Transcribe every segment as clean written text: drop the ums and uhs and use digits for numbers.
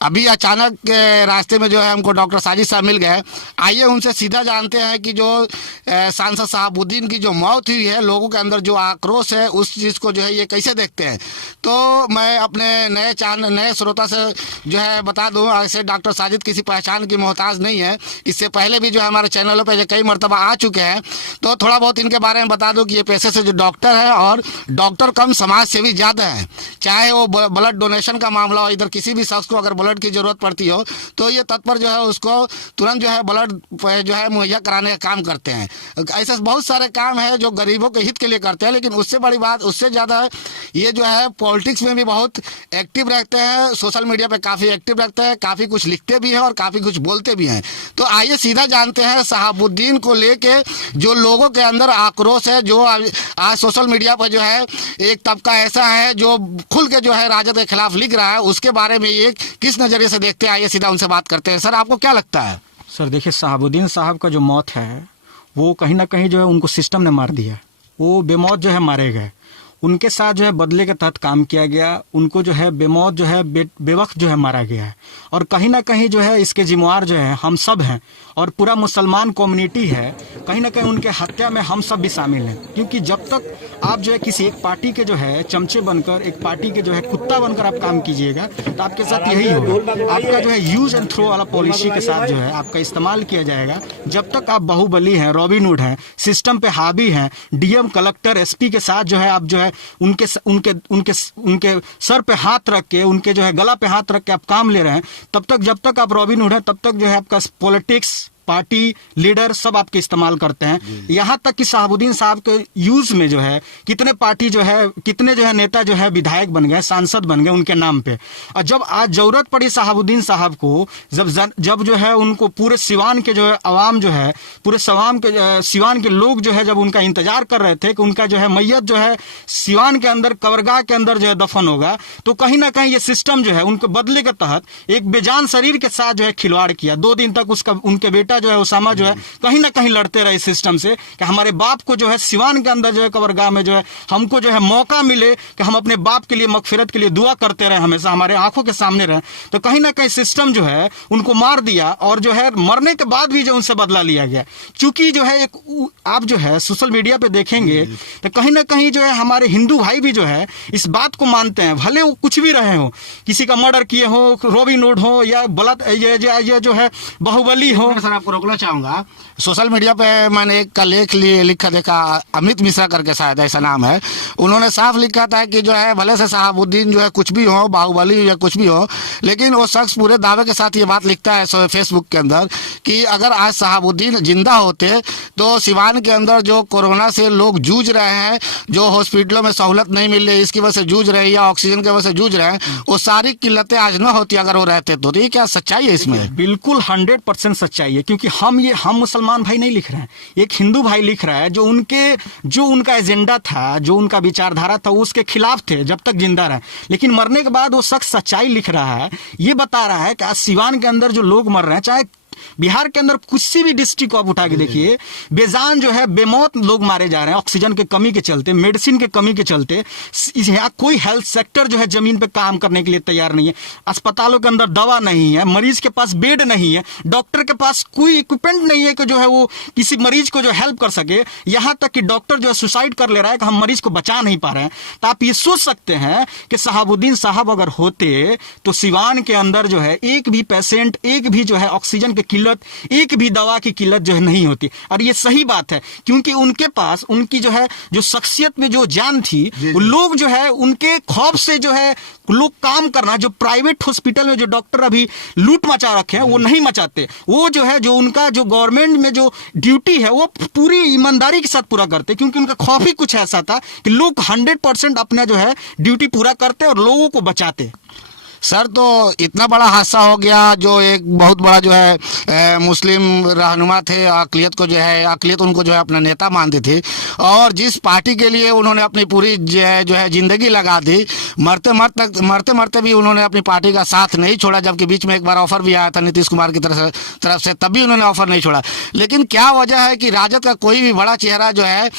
अभी अचानक रास्ते में जो है हमको डॉक्टर साजिद साहब मिल गए। आइए उनसे सीधा जानते हैं कि जो सांसद शहाबुद्दीन की जो मौत हुई है, लोगों के अंदर जो आक्रोश है उस चीज़ को जो है ये कैसे देखते हैं। तो मैं अपने नए श्रोता से जो है बता दूं, ऐसे डॉक्टर साजिद किसी पहचान की मोहताज नहीं है। इससे पहले भी जो है हमारे चैनलों पे कई मरतबा आ चुके हैं। तो थोड़ा बहुत इनके बारे में बता दूं कि ये पेशे से जो डॉक्टर है और डॉक्टर कम समाज सेवी ज़्यादा है। चाहे वो ब्लड डोनेशन का मामला हो, इधर किसी भी शख्स को अगर ब्लड की ज़रूरत पड़ती हो तो ये तत्पर जो है उसको तुरंत जो है ब्लड जो है मुहैया कराने का काम करते हैं। ऐसे बहुत सारे काम है जो गरीबों के हित के लिए करते हैं। लेकिन उससे बड़ी बात, उससे ज़्यादा ये जो है पॉलिटिक्स में भी बहुत एक्टिव रहते हैं, सोशल मीडिया पे काफ़ी एक्टिव रहते हैं, काफ़ी कुछ लिखते भी हैं और काफ़ी कुछ बोलते भी हैं। तो आइए सीधा जानते हैं शहाबुद्दीन को लेके जो लोगों के अंदर आक्रोश है, जो आज सोशल मीडिया पर जो है एक तबका ऐसा है जो खुल के जो है राजद के खिलाफ लिख रहा है, उसके बारे में ये किस नज़रिए से देखते हैं। आइए सीधा उनसे बात करते हैं। सर, आपको क्या लगता है? सर देखिए, शहाबुद्दीन साहब का जो मौत है वो कहीं ना कहीं जो है उनको सिस्टम ने मार दिया। वो बेमौत जो है मारे गए, उनके साथ जो है बदले के तहत काम किया गया। उनको जो है बेमौत जो है बेवक्त जो है मारा गया है। और कहीं ना कहीं जो है इसके जिम्मेवार जो है हम सब हैं और पूरा मुसलमान कम्युनिटी है। कहीं ना कहीं उनके हत्या में हम सब भी शामिल हैं, क्योंकि जब तक आप जो है किसी एक पार्टी के जो है चमचे बनकर, एक पार्टी के जो है कुत्ता बनकर आप काम कीजिएगा तो आपके साथ यही होगा। आपका जो है यूज एंड थ्रो वाला पॉलिसी के साथ जो है आपका इस्तेमाल किया जाएगा। जब तक आप बाहुबली हैं, रॉबिनहुड हैं, सिस्टम पे हावी हैं, डीएम, कलेक्टर, एसपी के साथ जो है आप जो है उनके सर पे हाथ रख के, उनके जो है गला पे हाथ रख के आप काम ले रहे हैं, तब तक जब तक आप रॉबिनहुड हैं तब तक जो है आपका पॉलिटिक्स, पार्टी, लीडर सब आपके इस्तेमाल करते हैं। यहाँ तक कि शहाबुद्दीन साहब के यूज में जो है कितने पार्टी जो है, कितने जो है नेता जो है विधायक बन गए, सांसद बन गए उनके नाम पे। और जब आज जरूरत पड़ी शहाबुद्दीन साहब को, जब जो है उनको पूरे सिवान के जो है अवाम जो है, पूरे सिवान के लोग जो है जब उनका इंतजार कर रहे थे कि उनका जो है मैयत जो है सिवान के अंदर कब्रगाह के अंदर जो है दफन होगा, तो कहीं ना कहीं ये सिस्टम जो है उनको बदले के तहत एक बेजान शरीर के साथ जो है खिलवाड़ किया। 2 दिन तक उनके बेटा जो है उसामा जो है कहीं ना कहीं लड़ते रहे सिस्टम से कि हमारे बाप को जो है सिवान के अंदर जो है कब्रगाह में जो है हमको जो है मौका मिले कि हम अपने बाप के लिए मगफिरत के लिए दुआ करते रहे, हमेशा हमारे आंखों के सामने रहे। तो कहीं ना कहीं सिस्टम जो है उनको मार दिया और जो है मरने के बाद भी जो उनसे बदला लिया गया। चूंकि जो है एक आप जो है सोशल मीडिया पे देखेंगे तो कहीं ना कहीं जो है हमारे हिंदू भाई भी जो है इस बात को मानते हैं, भले वो कुछ भी रहे हो, किसी का मर्डर किए हो, रॉबिनहुड हो या ये जो है बाहुबली हो। सर, आपको रोकना चाहूंगा, सोशल मीडिया पे मैंने एक का लेख लिखा देखा, अमित मिश्रा करके शायद ऐसा नाम है। उन्होंने साफ लिखा था कि जो है भले से शहाबुद्दीन जो है कुछ भी हो, बाहुबली या कुछ भी हो, लेकिन वो शख्स पूरे दावे के साथ ये बात लिखता है फेसबुक के अंदर कि अगर आज शहाबुद्दीन जिंदा होते तो सिवान के अंदर जो कोरोना से लोग जूझ रहे हैं, जो हॉस्पिटलों में सहूलत नहीं मिल रही, इसकी वजह से जूझ रहे हैं या ऑक्सीजन की वजह से जूझ रहे हैं, वो सारी किल्लतें आज न होती अगर वो रहते तो। ये क्या सच्चाई है इसमें? बिल्कुल 100% सच्चाई है, क्योंकि हम मुसलमान भाई नहीं लिख रहे हैं, एक हिंदू भाई लिख रहा है जो उनका एजेंडा था, जो उनका विचारधारा था, उसके खिलाफ थे जब तक जिंदा रहे। लेकिन मरने के बाद वो शख्स सच्चाई लिख रहा है, ये बता रहा है कि आज सिवान के अंदर जो लोग मर रहे हैं, चाहे बिहार के अंदर किसी भी डिस्ट्रिक्ट को आप उठा के देखिए, बेजान जो है बेमौत लोग मारे जा रहे हैं ऑक्सीजन के कमी के चलते, मेडिसिन के कमी के चलते। यहाँ कोई हेल्थ सेक्टर जो है जमीन पे काम करने के लिए तैयार नहीं है। अस्पतालों के अंदर दवा नहीं है, मरीज के पास बेड नहीं है, डॉक्टर के पास कोई इक्विपमेंट नहीं है कि जो है वो किसी मरीज को जो हेल्प कर सके। यहाँ तक कि डॉक्टर जो है सुसाइड कर ले रहा है कि हम मरीज को बचा नहीं पा रहे हैं। तो आप ये सोच सकते हैं कि शहाबुद्दीन साहब अगर होते तो सिवान के अंदर जो है एक भी पेशेंट, एक भी जो है ऑक्सीजन के किल्लत, एक भी दवा की किल्लत जो है नहीं होती। और ये सही बात है, क्योंकि उनके पास उनकी जो है जो शख्सियत में जो जान थी, वो लोग जो है उनके खौफ से जो है लोग काम करना, जो प्राइवेट हॉस्पिटल में जो डॉक्टर अभी लूट मचा रखे हैं वो नहीं मचाते। वो जो है जो उनका जो गवर्नमेंट में जो ड्यूटी है वो पूरी ईमानदारी के साथ पूरा करते, क्योंकि उनका खौफ ही कुछ ऐसा था कि लोग 100% अपना जो है ड्यूटी पूरा करते और लोगों को बचाते। सर, तो इतना बड़ा हादसा हो गया, जो एक बहुत बड़ा जो है मुस्लिम रहनुमा थे, अक़लियत उनको जो है अपना नेता मानते थे, और जिस पार्टी के लिए उन्होंने अपनी पूरी जो है ज़िंदगी लगा दी, मरते मरते भी उन्होंने अपनी पार्टी का साथ नहीं छोड़ा, जबकि बीच में एक बार ऑफर भी आया था नीतीश कुमार की तरफ से, तब भी उन्होंने ऑफर नहीं छोड़ा। लेकिन क्या वजह है कि राजद का कोई भी बड़ा चेहरा जो है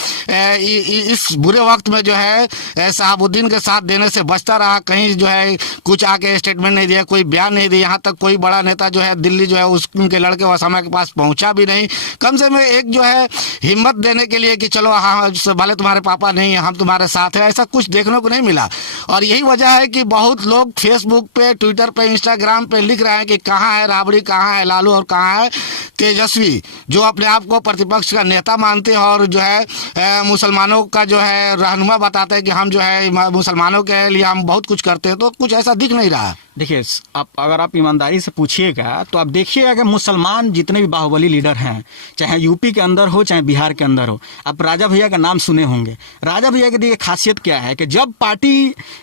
इस बुरे वक्त में जो है शहाबुद्दीन के साथ देने से बचता रहा, कहीं जो है कुछ आके स्टेटमेंट नहीं दिया, कोई बयान नहीं दिया, यहाँ तक कोई बड़ा नेता जो है दिल्ली जो है उनके लड़के वसामा के पास पहुंचा भी नहीं, कम से कम एक जो है हिम्मत देने के लिए कि चलो हाँ भले तुम्हारे पापा नहीं हम तुम्हारे साथ हैं, ऐसा कुछ देखने को नहीं मिला। और यही वजह है कि बहुत लोग फेसबुक पे, ट्विटर पे, इंस्टाग्राम पे लिख रहे हैं कि कहाँ है राबड़ी, कहाँ है लालू और कहाँ है तेजस्वी, जो अपने आप को प्रतिपक्ष का नेता मानते हैं और जो है मुसलमानों का जो है रहनुमा बताते हैं कि हम जो है मुसलमानों के लिए हम बहुत कुछ करते हैं, तो कुछ ऐसा दिख नहीं रहा। देखिए, अगर आप ईमानदारी से पूछिएगा तो आप देखिएगा कि मुसलमान जितने भी बाहुबली लीडर हैं, चाहे यूपी के अंदर हो चाहे बिहार के अंदर हो, आप राजा भैया का नाम सुने होंगे। राजा भैया की देखिए खासियत क्या है कि जब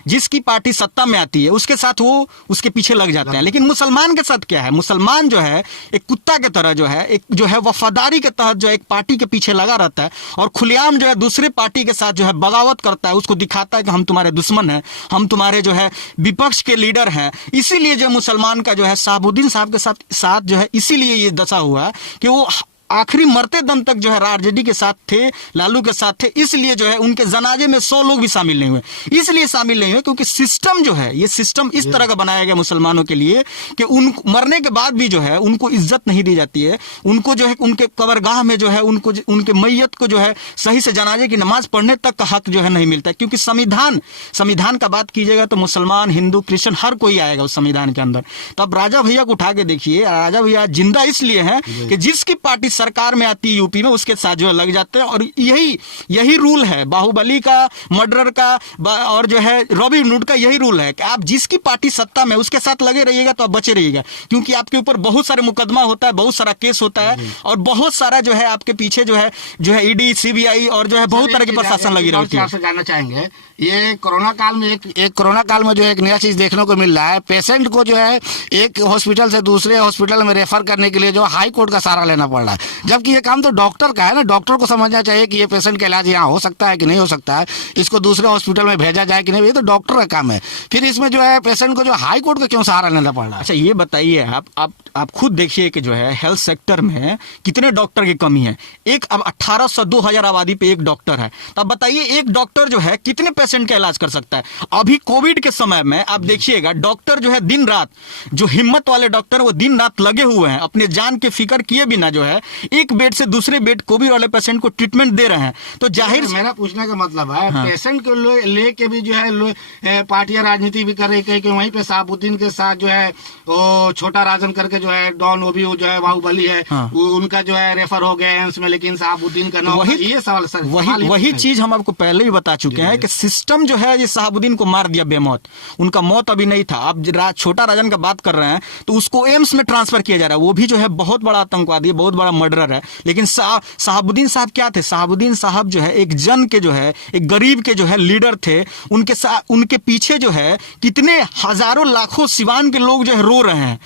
जिसकी पार्टी सत्ता में आती है उसके साथ वो उसके पीछे लग जाते हैं। लेकिन मुसलमान के साथ क्या है, मुसलमान जो है एक कुत्ता के तरह जो है, एक जो है वफादारी के तहत जो एक पार्टी के पीछे लगा रहता है और खुलेआम जो है दूसरे पार्टी के साथ जो है बगावत करता है, उसको दिखाता है कि हम तुम्हारे दुश्मन हैं, हम तुम्हारे जो है विपक्ष के लीडर हैं। इसीलिए जो मुसलमान का जो है शहाबुद्दीन साहब के साथ जो है इसीलिए ये दशा हुआ कि वो आखिरी मरते दम तक जो है आरजेडी के साथ थे, लालू के साथ थे, इसलिए जो है उनके जनाजे में 100 लोग भी शामिल नहीं हुए। इसलिए शामिल नहीं हुए क्योंकि सिस्टम जो है, ये सिस्टम इस तरह का बनाया गया मुसलमानों के लिए कि उन मरने के बाद भी जो है उनको इज्जत नहीं दी जाती है, उनको जो है उनके कब्रगाह में जो है उनको उनके मैयत को जो है सही से जनाजे की नमाज पढ़ने तक का हक जो है नहीं मिलता। क्योंकि संविधान का बात कीजिएगा तो मुसलमान, हिंदू, क्रिश्चियन हर कोई आएगा उस संविधान के अंदर। तो अब राजा भैया को उठा के देखिए, राजा भैया जिंदा इसलिए है कि जिसकी पार्टी सरकार में आती है यूपी में उसके साथ जो है लग जाते हैं। और यही रूल है बाहुबली का, मर्डर का और जो है रॉबिन हुड का, यही रूल है कि आप जिसकी पार्टी सत्ता में उसके साथ लगे रहिएगा तो आप बचे रहिएगा, क्योंकि आपके ऊपर बहुत सारे मुकदमा होता है, बहुत सारा केस होता है और बहुत सारा जो है आपके पीछे जो है ईडी, सीबीआई और जो है बहुत तरह की प्रशासन लगी रहती है। आपसे जानना चाहेंगे, ये कोरोना काल में जो एक नया चीज देखने को मिल रहा है, पेशेंट को जो है एक हॉस्पिटल से दूसरे हॉस्पिटल में रेफर करने के लिए जो हाई कोर्ट का सहारा लेना पड़ रहा है, जबकि ये काम तो डॉक्टर का है ना। डॉक्टर को समझना चाहिए कि ये पेशेंट का इलाज यहाँ हो सकता है कि नहीं हो सकता है, इसको दूसरे हॉस्पिटल में भेजा जाए कि नहीं, ये तो डॉक्टर का काम है। फिर इसमें जो है पेशेंट को जो हाई कोर्ट का क्यों सहारा लेना पड़ रहा है? अच्छा, ये बताइए आप खुद देखिए कि जो है हेल्थ सेक्टर में कितने डॉक्टर की कमी है। एक अब 1800 2000 आबादी पे एक डॉक्टर है, तो अब बताइए एक डॉक्टर जो है कितने पेशेंट का इलाज कर सकता है। अभी कोविड के समय में आप देखिएगा डॉक्टर जो है दिन रात, जो हिम्मत वाले डॉक्टर वो दिन रात लगे हुए हैं, अपने जान के फिक्र किए बिना जो है एक बेड से दूसरे बेड कोविड वाले पेशेंट को ट्रीटमेंट दे रहे हैं। तो जाहिर मेरा पूछने का मतलब है, हाँ। पेशेंट को लेके भी जो है पार्टियां राजनीति भी कर रही है कि वहीं पे शहाबुद्दीन के साथ जो है वो छोटा राजन करके जो है डॉन, वो भी जो है बाहुबली है, हाँ। उनका जो है रेफर हो गया एम्स में, लेकिन शहाबुद्दीन का नाम, ये सवाल सर वही चीज हम आपको पहले ही बता चुके हैं कि सिस्टम जो है ये शहाबुद्दीन को मार दिया बेमौत। उनका मौत अभी नहीं था। अब छोटा राजन का बात कर रहे हैं तो उसको एम्स में ट्रांसफर किया जा रहा है, वो भी जो है बहुत बड़ा आतंकवादी है, बहुत बड़ा मर्डरर है। लेकिन शहाबुद्दीन साहब क्या थे? शहाबुद्दीन साहब जो है एक जन के जो है एक गरीब के जो है लीडर थे। उनके पीछे जो है कितने हजारों लाखों सिवान के लोग जो है रो रहे हैं,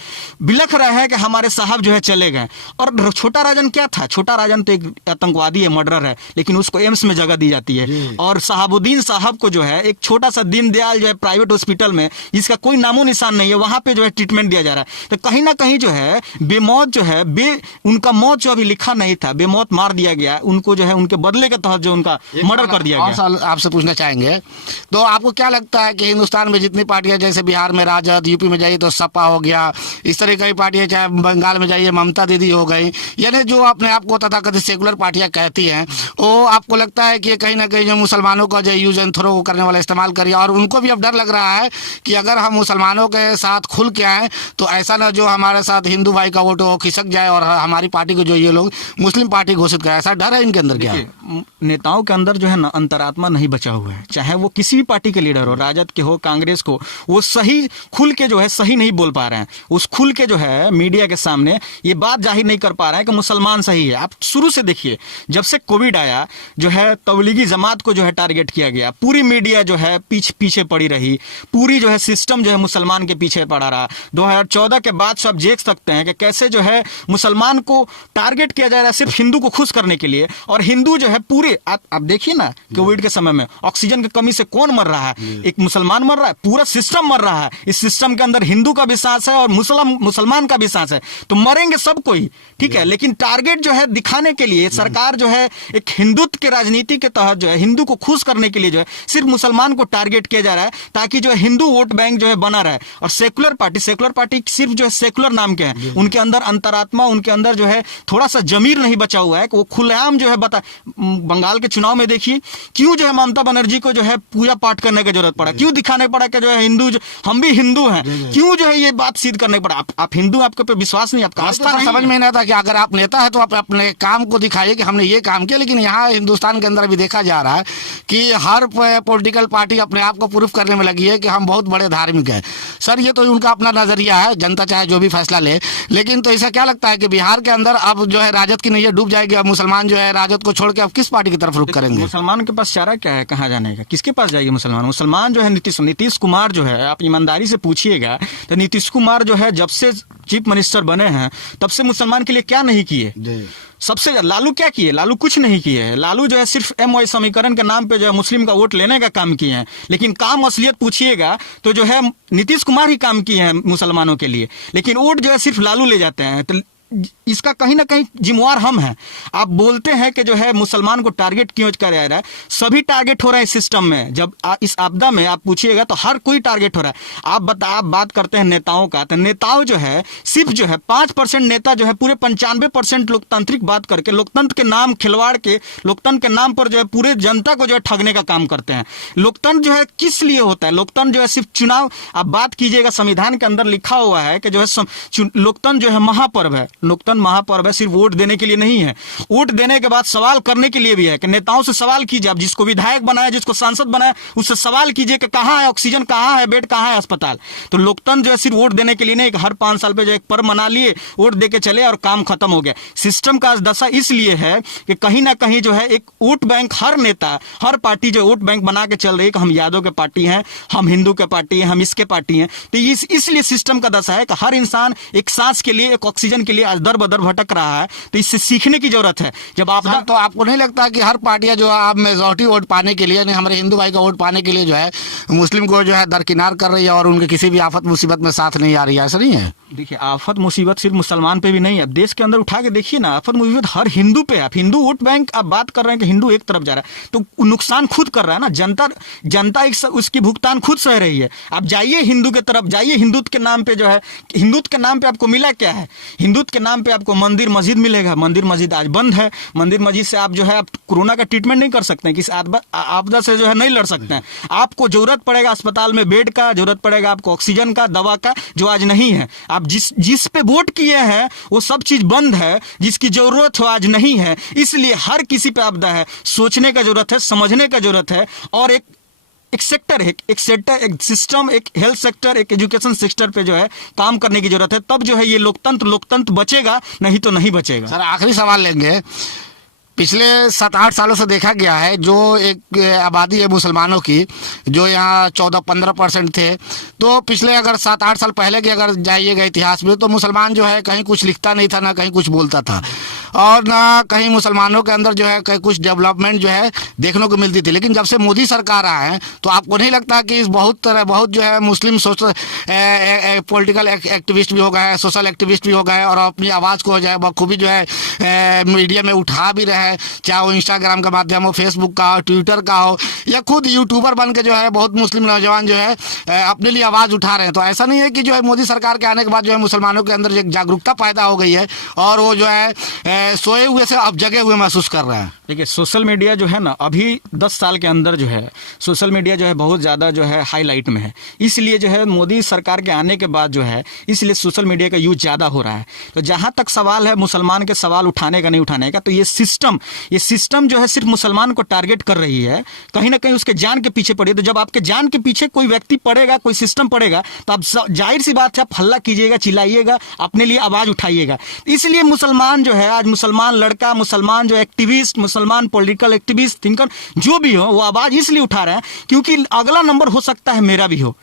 बिलख रहे हैं कि हमारे साहब जो है चले गए। और छोटा राजन क्या था? छोटा राजन तो एक आतंकवादी है, मर्डरर है, लेकिन उसको एम्स में जगह दी जाती है। और शहाबुद्दीन साहब को जो है एक छोटा सा दीनदयाल जो है प्राइवेट हॉस्पिटल में, जिसका कोई नामो निशान नहीं है, वहां पे जो है ट्रीटमेंट दिया जा रहा है। तो कहीं ना कहीं जो है बेमौत जो है उनका मौत जो अभी लिखा नहीं था, बेमौत मार दिया गया उनको, जो है उनके बदले के तहत जो उनका मर्डर कर दिया गया। आपसे पूछना चाहेंगे, तो आपको क्या लगता है कि हिंदुस्तान में जितनी पार्टियां, जैसे बिहार में राजद, यूपी में जाइए तो सपा हो गया, इस तरह की पार्टियां, चाहे बंगाल में जाइए ममता दीदी हो गई, यानी जो अपने आप को तथाकथित सेकुलर पार्टियां कहती हैं, वो आपको लगता है कि कहीं ना कहीं जो मुसलमानों का जो यूज एंड थ्रो करने वाला इस्तेमाल करिए, और उनको भी अब डर लग रहा है कि अगर हम मुसलमानों के साथ खुल के आए तो ऐसा ना जो हमारे साथ हिंदू भाई का वोट हो खिसक जाए और हमारी पार्टी को जो ये लोग मुस्लिम पार्टी घोषित करें? ऐसा डर है इनके अंदर क्या? नेताओं के अंदर जो है ना अंतरात्मा नहीं बचा हुआ है, चाहे वो किसी भी पार्टी के लीडर हो, राजद के हो, कांग्रेस को, वो सही खुल के जो है सही नहीं बोल पा रहे हैं। उस खुल के जो है मीडिया के सामने ये बात जाहिर नहीं कर पा रहे हैं कि मुसलमान सही है। आप शुरू से देखिए, जब से कोविड आया जो है तबलीगी जमात को जो है टारगेट किया गया, पूरी मीडिया जो है पीछे पड़ी रही, पूरी जो है सिस्टम जो है मुसलमान के पीछे पड़ा रहा। 2014 के बाद से आप देख सकते हैं कि कैसे जो है मुसलमान को टारगेट किया जा रहा है सिर्फ हिंदू को खुश करने के लिए। और हिंदू जो है पूरे आप देखिए ना, कोविड के समय में ऑक्सीजन की कमी से कौन मर रहा है? एक मुसलमान मर रहा है, पूरा सिस्टम मर रहा है। इस सिस्टम के अंदर हिंदू का भी सांस है और मुसलमान का भी सांस है, तो मरेंगे सब कोई, ठीक है। लेकिन टारगेट जो है दिखाने के लिए सरकार जो है एक हिंदुत्व की राजनीति के तहत जो है हिंदू को खुश करने के लिए जो है सिर्फ मुसलमान को टारगेट किया जा रहा है, ताकि जो है हिंदू वोट बैंक जो है बना रहे। और सेकुलर पार्टी सिर्फ जो है सेकुलर नाम के हैं, उनके अंदर अंतरात्मा, उनके अंदर जो है थोड़ा सा जमीर नहीं बचा हुआ है कि वो खुलेआम जो है बंगाल के चुनाव में देखिए क्यों जो है ममता बनर्जी को जो है पूजा पाठ करने की जरूरत पड़ा, क्यों दिखाने पड़ा कि जो है हिंदू, हम भी हिंदू हैं, क्यों जो है ये बात सिद्ध करने पड़ा। आप हिंदू, आपके पे विश्वास नहीं, आपका आस्था नहीं। समझ में नहीं आता कि अगर आप नेता है तो आप अपने काम को दिखाइए कि हमने ये काम किया। लेकिन यहाँ हिंदुस्तान के अंदर भी देखा जा रहा है कि हर पॉलिटिकल पार्टी अपने आप को प्रूफ करने में लगी है कि हम बहुत बड़े धार्मिक हैं। सर ये तो उनका अपना नजरिया है, जनता चाहे जो भी फैसला ले। लेकिन तो ऐसा क्या लगता है कि बिहार के अंदर अब जो है राजद की नैया डूब जाएगी? अब मुसलमान जो है राजद को छोड़ के अब किस पार्टी की तरफ रुख करेंगे? मुसलमान के पास चारा क्या है, कहाँ जाने का, किसके पास जाएगी मुसलमान जो है नीतीश कुमार जो है, आप ईमानदारी से पूछिएगा तो नीतीश कुमार जो है जब से चीफ मिनिस्टर बने हैं तब से मुसलमान के लिए क्या नहीं किए? सबसे लालू क्या किए? लालू कुछ नहीं किए हैं। लालू जो है सिर्फ एमओआई समीकरण के नाम पे जो है मुस्लिम का वोट लेने का काम किए हैं, लेकिन काम असलियत पूछिएगा तो जो है नीतीश कुमार ही काम किए हैं मुसलमानों के लिए, लेकिन वोट जो है सिर्फ लालू ले जाते हैं। तो इसका कहीं ना कहीं जिम्मेवार हम हैं। आप बोलते हैं कि जो है मुसलमान को टारगेट क्यों किया जा रहा है? सभी टारगेट हो रहा है इस सिस्टम में। जब इस आपदा में आप पूछिएगा तो हर कोई टारगेट हो रहा है। आप बात करते हैं नेताओं का, तो नेताओं जो है सिर्फ जो है 5% नेता जो है पूरे 95% लोकतांत्रिक बात करके, लोकतंत्र के नाम खिलवाड़ के, लोकतंत्र के नाम पर जो है पूरे जनता को जो है ठगने का काम करते हैं। लोकतंत्र जो है किस लिए होता है? लोकतंत्र जो है सिर्फ चुनाव, आप बात कीजिएगा संविधान के अंदर लिखा हुआ है कि जो है लोकतंत्र जो है महापर्व है। लोकतंत्र महापर्व है, सिर्फ वोट देने के लिए नहीं है, वोट देने के बाद सवाल करने के लिए भी है कि नेताओं से सवाल कीजिए। आप जिसको विधायक बनाया, जिसको सांसद बनाया, उससे सवाल कीजिए कि कहां है ऑक्सीजन, कहां है बेड, कहां है अस्पताल। तो लोकतंत्र जो है सिर्फ वोट देने के लिए नहीं, हर 5 साल पे जो एक पर्व मना लिए, वोट दे के चले और काम खत्म हो गया। सिस्टम का दशा इसलिए है कि कहीं ना कहीं जो है एक वोट बैंक, हर नेता, हर पार्टी जो वोट बैंक बना के चल रही है कि हम यादव के पार्टी हैं, हम हिंदू के पार्टी हैं, हम इसके पार्टी हैं। तो इसलिए सिस्टम का दशा है कि हर इंसान एक सांस के लिए, एक ऑक्सीजन के लिए आज दर बदर भटक रहा है। तो इससे सीखने की जरूरत है। जब आप तो आपको नहीं लगता कि हर पार्टियां जो है आप मेजॉरिटी वोट पाने के लिए, हमारे हिंदू भाई का वोट पाने के लिए जो है मुस्लिम को जो है दरकिनार कर रही है और उनके किसी भी आफत मुसीबत में साथ नहीं आ रही है? ऐसा नहीं है? देखिए, आफत मुसीबत सिर्फ मुसलमान पे भी नहीं है, देश के अंदर उठा के देखिए ना, आफत मुसीबत हर हिंदू पे है। आप हिंदू वोट बैंक आप बात कर रहे हैं कि हिंदू एक तरफ जा रहा है, तो नुकसान खुद कर रहा है ना। जनता उसकी भुगतान खुद सह रही है। आप जाइए हिंदू के तरफ, जाइए हिंदुत्व के नाम पे जो है, हिंदुत्व के नाम पे आपको मिला क्या है? हिंदुत्व के नाम पे आपको मंदिर मस्जिद मिलेगा। मंदिर मस्जिद आज बंद है। मंदिर मस्जिद से आप जो है आप कोरोना का ट्रीटमेंट नहीं कर सकते हैं, किसी आपदा से जो है नहीं लड़ सकते हैं। आपको जरूरत पड़ेगा अस्पताल में बेड का, जरूरत पड़ेगा आपको ऑक्सीजन का, दवा का, जो आज नहीं है। आप जिस पे वोट किए हैं वो सब चीज बंद है, जिसकी जरूरत हो आज नहीं है। इसलिए हर किसी पे आपदा है, सोचने का जरूरत है, समझने का जरूरत है। और एक सेक्टर, एक सिस्टम, एक हेल्थ सेक्टर, एक एजुकेशन सेक्टर पे जो है काम करने की जरूरत है। तब जो है ये लोकतंत्र बचेगा, नहीं तो नहीं बचेगा। सर आखिरी सवाल लेंगे। पिछले 7-8 सालों से देखा गया है जो एक आबादी है मुसलमानों की, जो यहाँ 14-15% थे, तो पिछले अगर 7-8 साल पहले के अगर जाइएगा इतिहास में, तो मुसलमान जो है कहीं कुछ लिखता नहीं था, ना कहीं कुछ बोलता था, और ना कहीं मुसलमानों के अंदर जो है कहीं कुछ डेवलपमेंट जो है देखने को मिलती थी। लेकिन जब से मोदी सरकार आए हैं तो आपको नहीं लगता कि इस बहुत जो है मुस्लिम पॉलिटिकल एक्टिविस्ट भी हो गए, सोशल एक्टिविस्ट भी हो गए, और अपनी आवाज़ को जो है बखूबी जो है मीडिया में उठा भी रहे हैं, चाहे वो इंस्टाग्राम का माध्यम हो, फेसबुक का हो, ट्विटर का हो, या खुद यूट्यूबर बन के जो है बहुत मुस्लिम नौजवान जो है अपने लिए आवाज़ उठा रहे हैं? तो ऐसा नहीं है कि जो है मोदी सरकार के आने के बाद जो है मुसलमानों के अंदर एक जागरूकता पैदा हो गई है और वो जो है सोए हुए से अब जगे हुए महसूस कर रहे हैं? देखिए, सोशल मीडिया जो है ना, अभी 10 साल के अंदर जो है सोशल मीडिया जो है बहुत ज़्यादा जो है हाईलाइट में है। इसलिए जो है मोदी सरकार के आने के बाद जो है इसलिए सोशल मीडिया का यूज ज़्यादा हो रहा है। तो जहाँ तक सवाल है मुसलमान के सवाल उठाने का नहीं उठाने का, तो ये सिस्टम जो है सिर्फ मुसलमान को टारगेट कर रही है, कहीं ना कहीं उसके जान के पीछे पड़ी है। तो जब आपके जान के पीछे कोई व्यक्ति पड़ेगा, कोई सिस्टम पड़ेगा, तो आप जाहिर सी बात है आप हल्ला कीजिएगा, चिल्लाइएगा, अपने लिए आवाज़ उठाइएगा। इसलिए मुसलमान जो है आज मुसलमान लड़का, मुसलमान जो एक्टिविस्ट, मुसलमान पॉलिटिकल एक्टिविस्ट, थिंकर जो भी हो, वो आवाज़ इसलिए उठा रहे हैं क्योंकि अगला नंबर हो सकता है मेरा भी हो।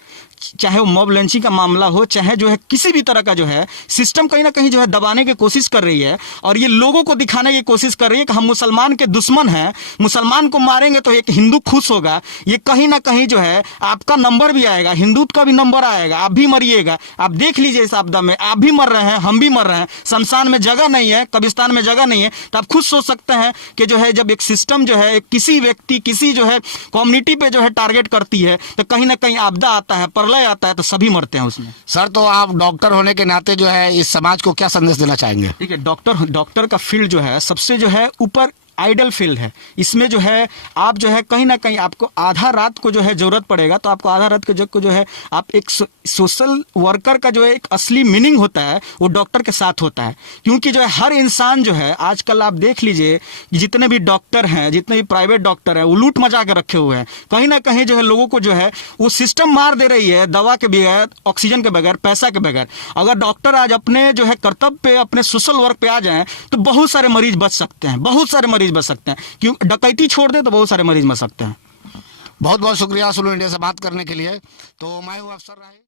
चाहे वो मॉब लिंचिंग का मामला हो, चाहे जो है किसी भी तरह का जो है सिस्टम कहीं ना कहीं जो है दबाने की कोशिश कर रही है, और ये लोगों को दिखाने की कोशिश कर रही है कि हम मुसलमान के दुश्मन हैं, मुसलमान को मारेंगे तो एक हिंदू खुश होगा। ये कहीं ना कहीं जो है आपका नंबर भी आएगा, हिंदुत्व का भी नंबर आएगा, आप भी मरिएगा। आप देख लीजिए इस आपदा में आप भी मर रहे हैं, हम भी मर रहे हैं, शमशान में जगह नहीं है, कब्रिस्तान में जगह नहीं है। तो आप खुद सोच सकते हैं कि जो है जब एक सिस्टम जो है किसी व्यक्ति, किसी जो है कम्युनिटी पे जो है टारगेट करती है, तो कहीं ना कहीं आपदा आता है, प्रलय आता है, तो सभी मरते हैं उसमें। सर, तो आप डॉक्टर होने के नाते जो है इस समाज को क्या संदेश देना चाहेंगे? देखिए, डॉक्टर का फील्ड जो है सबसे जो है ऊपर आइडल फील्ड है। इसमें जो है आप जो है कहीं ना कहीं आपको आधा रात को जो है जरूरत पड़ेगा, तो आपको आधा रात को जो है आप एक सोशल वर्कर का जो है एक असली मीनिंग होता है वो डॉक्टर के साथ होता है। क्योंकि जो है हर इंसान जो है आजकल आप देख लीजिए जितने भी डॉक्टर हैं, जितने भी प्राइवेट डॉक्टर हैं, वो लूट मचा के रखे हुए हैं। कहीं ना कहीं जो है लोगों को जो है वो सिस्टम मार दे रही है, दवा के बगैर, ऑक्सीजन के बगैर, पैसा के बगैर। अगर डॉक्टर आज अपने जो है कर्तव्य पे, अपने सोशल वर्क पे आ जाएं तो बहुत सारे मरीज बच सकते हैं, बहुत सारे मरीज बच सकते हैं। क्यों डकैती छोड़ दे तो बहुत सारे मरीज बच सकते हैं। बहुत बहुत शुक्रिया सुलू इंडिया से बात करने के लिए। तो मैं हूँ अफसर राही।